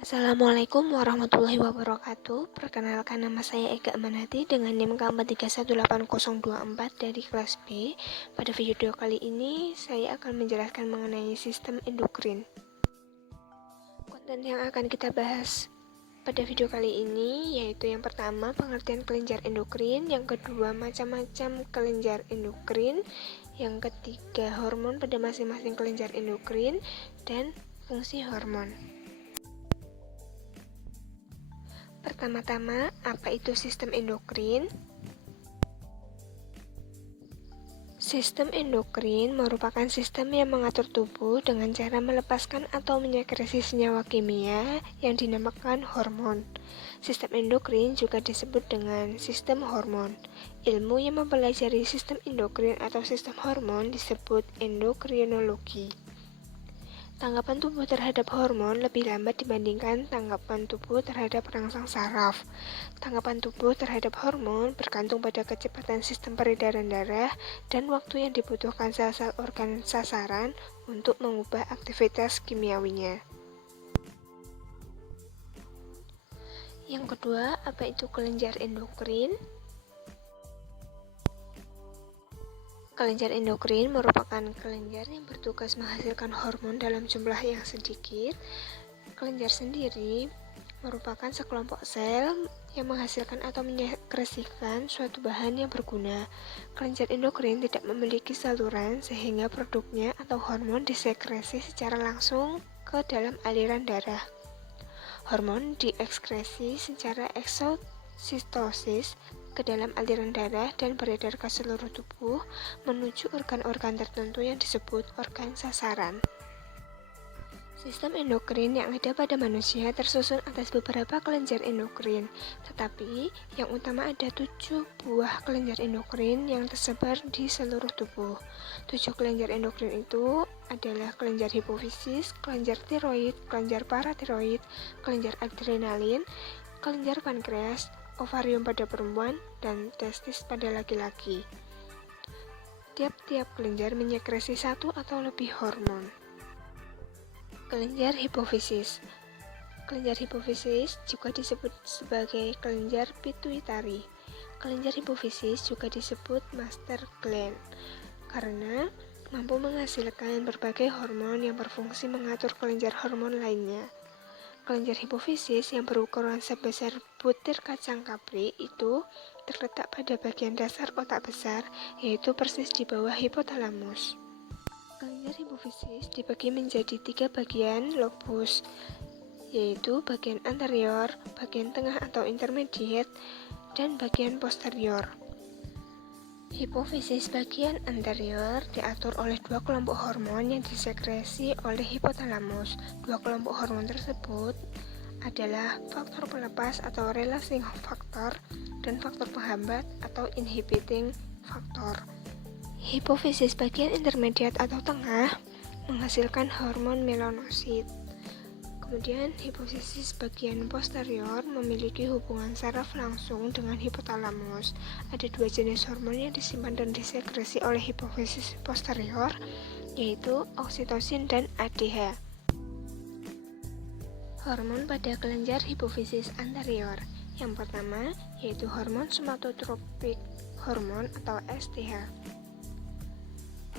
Assalamualaikum warahmatullahi wabarakatuh. Perkenalkan, nama saya Ega Amanati dengan NIM K431804 dari kelas B. Pada video kali ini saya akan menjelaskan mengenai sistem endokrin. Konten yang akan kita bahas pada video kali ini yaitu yang pertama, pengertian kelenjar endokrin, yang kedua, macam-macam kelenjar endokrin, yang ketiga, hormon pada masing-masing kelenjar endokrin, dan fungsi hormon. Pertama-tama, apa itu sistem endokrin? Sistem endokrin merupakan sistem yang mengatur tubuh dengan cara melepaskan atau menyekresi senyawa kimia yang dinamakan hormon. Sistem endokrin juga disebut dengan sistem hormon. Ilmu yang mempelajari sistem endokrin atau sistem hormon disebut endokrinologi. Tanggapan tubuh terhadap hormon lebih lambat dibandingkan tanggapan tubuh terhadap rangsang saraf. Tanggapan tubuh terhadap hormon bergantung pada kecepatan sistem peredaran darah dan waktu yang dibutuhkan sel-sel organ sasaran untuk mengubah aktivitas kimiawinya. Yang kedua, apa itu kelenjar endokrin? Kelenjar endokrin merupakan kelenjar yang bertugas menghasilkan hormon dalam jumlah yang sedikit. Kelenjar sendiri merupakan sekelompok sel yang menghasilkan atau menyekresikan suatu bahan yang berguna. Kelenjar endokrin tidak memiliki saluran sehingga produknya atau hormon disekresi secara langsung ke dalam aliran darah. Hormon diekskresi secara eksositosis ke dalam aliran darah dan beredar ke seluruh tubuh menuju organ-organ tertentu yang disebut organ sasaran. Sistem endokrin yang ada pada manusia tersusun atas beberapa kelenjar endokrin, tetapi yang utama ada 7 buah kelenjar endokrin yang tersebar di seluruh tubuh. 7 kelenjar endokrin itu adalah kelenjar hipofisis, kelenjar tiroid, kelenjar paratiroid, kelenjar adrenalin, kelenjar pankreas, ovarium pada perempuan, dan testis pada laki-laki. Tiap-tiap kelenjar menyekresi satu atau lebih hormon. Kelenjar hipofisis. Kelenjar hipofisis juga disebut sebagai kelenjar pituitari. Kelenjar hipofisis juga disebut master gland karena mampu menghasilkan berbagai hormon yang berfungsi mengatur kelenjar hormon lainnya. Kelenjar hipofisis yang berukuran sebesar butir kacang kapri itu terletak pada bagian dasar otak besar, yaitu persis di bawah hipotalamus. Kelenjar hipofisis dibagi menjadi 3 bagian lobus, yaitu bagian anterior, bagian tengah atau intermediate, dan bagian posterior. Hipofisis bagian anterior diatur oleh 2 kelompok hormon yang disekresi oleh hipotalamus. 2 kelompok hormon tersebut adalah faktor pelepas atau releasing factor dan faktor penghambat atau inhibiting factor. Hipofisis bagian intermediate atau tengah menghasilkan hormon melanosit. Kemudian hipofisis bagian posterior memiliki hubungan saraf langsung dengan hipotalamus. Ada 2 jenis hormon yang disimpan dan disekresi oleh hipofisis posterior, yaitu oksitosin dan ADH. Hormon pada kelenjar hipofisis anterior. Yang pertama yaitu hormon somatotropik hormon atau STH.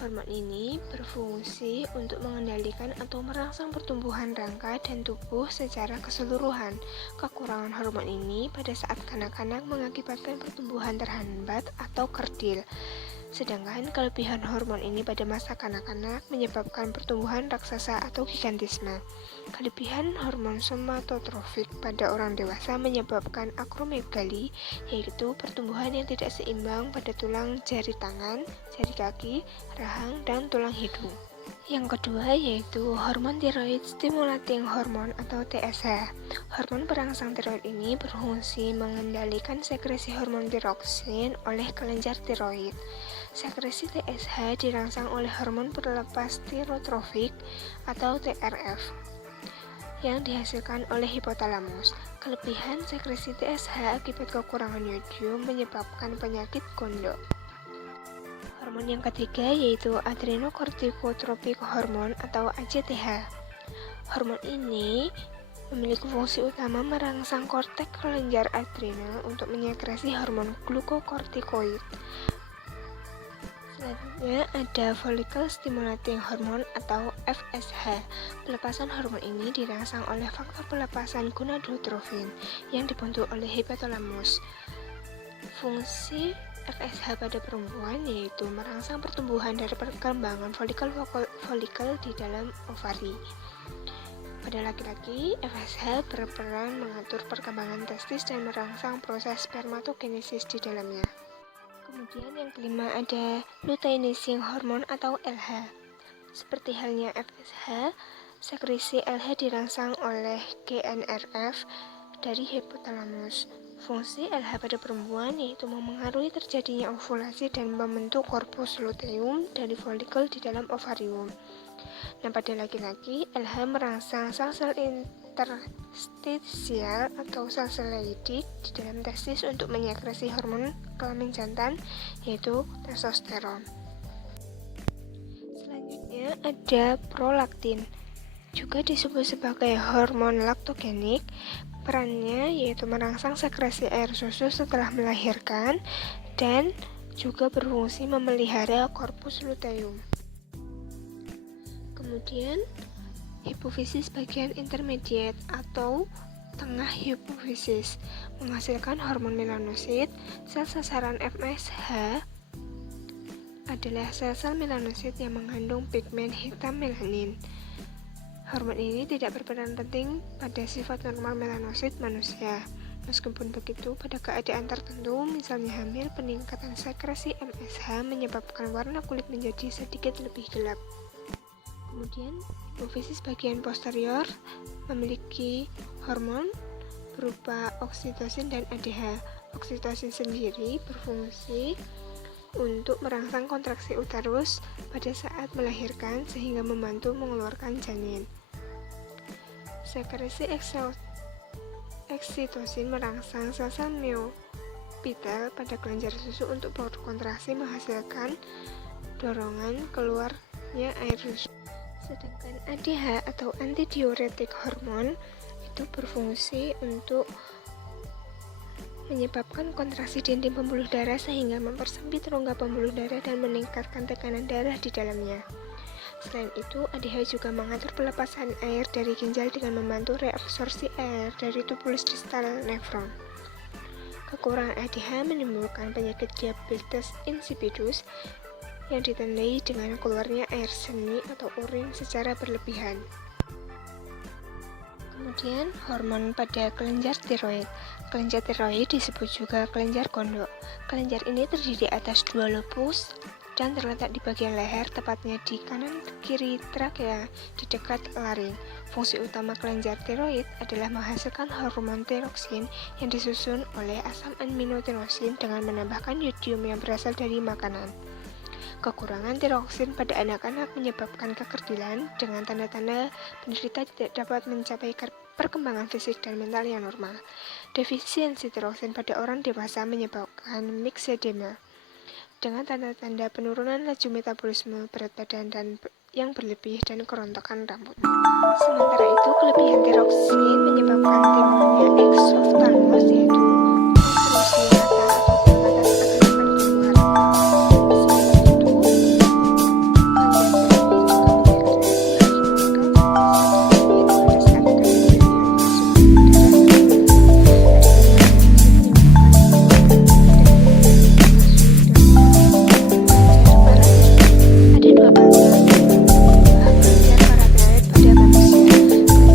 Hormon ini berfungsi untuk mengendalikan atau merangsang pertumbuhan rangka dan tubuh secara keseluruhan. Kekurangan hormon ini pada saat kanak-kanak mengakibatkan pertumbuhan terhambat atau kerdil. Sedangkan kelebihan hormon ini pada masa kanak-kanak menyebabkan pertumbuhan raksasa atau gigantisme. Kelebihan hormon somatotrofik pada orang dewasa menyebabkan akromegali, yaitu pertumbuhan yang tidak seimbang pada tulang jari tangan, jari kaki, rahang, dan tulang hidung. Yang kedua yaitu hormon tiroid stimulating hormone atau TSH. Hormon perangsang tiroid ini berfungsi mengendalikan sekresi hormon tiroksin oleh kelenjar tiroid. Sekresi TSH dirangsang oleh hormon pelepas tirotrofik atau TRF yang dihasilkan oleh hipotalamus. Kelebihan sekresi TSH akibat kekurangan yodium menyebabkan penyakit gondok. Hormon yang ketiga yaitu adrenokortikotropik hormon atau ACTH. Hormon ini memiliki fungsi utama merangsang korteks kelenjar adrenal untuk menyekresi hormon glukokortikoid. Selanjutnya ada follicle stimulating hormone atau FSH. Pelepasan hormon ini dirangsang oleh faktor pelepasan gonadotrofin yang dibentuk oleh hipotalamus. Fungsi FSH pada perempuan yaitu merangsang pertumbuhan dari perkembangan folikel di dalam ovari. Pada laki-laki, FSH berperan mengatur perkembangan testis dan merangsang proses spermatogenesis di dalamnya. Kemudian yang kelima ada luteinizing hormone atau LH. Seperti halnya FSH, sekresi LH dirangsang oleh GNRF dari hipotalamus. Fungsi LH pada perempuan yaitu memengaruhi terjadinya ovulasi dan membentuk korpus luteum dari folikel di dalam ovarium. Nah, pada laki-laki, LH merangsang sel-sel interstisial atau sel-sel Leydig di dalam testis untuk menyekresi hormon kelamin jantan, yaitu testosteron. Selanjutnya ada prolaktin, juga disebut sebagai hormon laktogenik. Perannya yaitu merangsang sekresi air susu setelah melahirkan dan juga berfungsi memelihara korpus luteum. Kemudian, hipofisis bagian intermediate atau tengah hipofisis menghasilkan hormon melanosit. Sel sasaran FSH adalah sel-sel melanosit yang mengandung pigmen hitam melanin. Hormon ini tidak berperan penting pada sifat normal melanosit manusia. Meskipun begitu, pada keadaan tertentu, misalnya hamil, peningkatan sekresi MSH menyebabkan warna kulit menjadi sedikit lebih gelap. Kemudian, hipofisis bagian posterior memiliki hormon berupa oksitosin dan ADH. Oksitosin sendiri berfungsi untuk merangsang kontraksi uterus pada saat melahirkan sehingga membantu mengeluarkan janin. Sekresi oksitosin merangsang sel-sel myopitel pada kelenjar susu untuk berkontraksi menghasilkan dorongan keluarnya air susu. Sedangkan ADH atau antidiuretik hormon itu berfungsi untuk menyebabkan kontraksi dinding pembuluh darah sehingga mempersempit rongga pembuluh darah dan meningkatkan tekanan darah di dalamnya. Selain itu, ADH juga mengatur pelepasan air dari ginjal dengan membantu reabsorpsi air dari tubulus distal nefron. Kekurangan ADH menimbulkan penyakit diabetes insipidus yang ditandai dengan keluarnya air seni atau urin secara berlebihan. Kemudian, hormon pada kelenjar tiroid. Kelenjar tiroid disebut juga kelenjar kondok. Kelenjar ini terdiri atas dua lobus dan terletak di bagian leher, tepatnya di kanan kiri trakea di dekat laring. Fungsi utama kelenjar tiroid adalah menghasilkan hormon tiroksin yang disusun oleh asam aminotenosin dengan menambahkan yodium yang berasal dari makanan. Kekurangan tiroksin pada anak-anak menyebabkan kekerdilan dengan tanda-tanda penderita tidak dapat mencapai perkembangan fisik dan mental yang normal. Defisiensi tiroksin pada orang dewasa menyebabkan myxedema dengan tanda-tanda penurunan laju metabolisme, berat badan dan yang berlebih dan kerontokan rambut. Sementara itu, kelebihan tiroksin menyebabkan timbulnya exophthalmos, yaitu oklusi mata atau penglihatan seakan-akan keluar. Ada dua pasal yang mengubah kelenjar paratiroid pada manusia.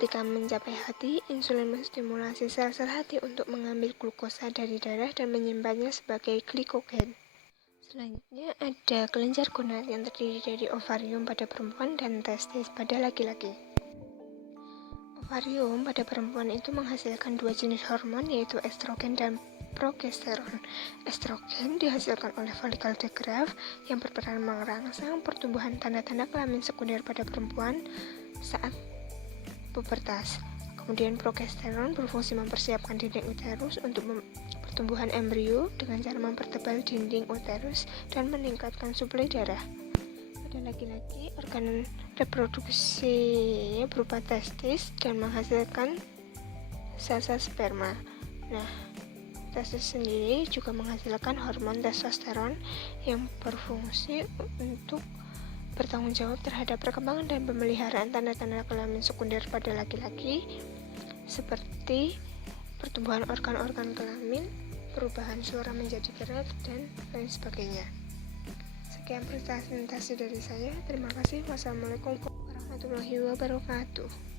Ketika mencapai hati, insulin menstimulasi sel-sel hati untuk mengambil glukosa dari darah dan menyimpannya sebagai glikogen. Selanjutnya ada kelenjar gonad yang terdiri dari ovarium pada perempuan dan testis pada laki-laki. Ovarium pada perempuan itu menghasilkan dua jenis hormon, yaitu estrogen dan progesteron. Estrogen dihasilkan oleh follicle Graaf yang berperan merangsang pertumbuhan tanda-tanda kelamin sekunder pada perempuan saat pubertas. Kemudian progesteron berfungsi mempersiapkan dinding uterus untuk pertumbuhan embrio dengan cara mempertebal dinding uterus dan meningkatkan suplai darah. Pada laki-laki, organ reproduksinya berupa testis dan menghasilkan sel-sel sperma. Nah, testis sendiri juga menghasilkan hormon testosteron yang berfungsi untuk bertanggung jawab terhadap perkembangan dan pemeliharaan tanda-tanda kelamin sekunder pada laki-laki, seperti pertumbuhan organ-organ kelamin, perubahan suara menjadi berat, dan lain sebagainya. Sekian presentasi dari saya. Terima kasih. Wassalamualaikum warahmatullahi wabarakatuh.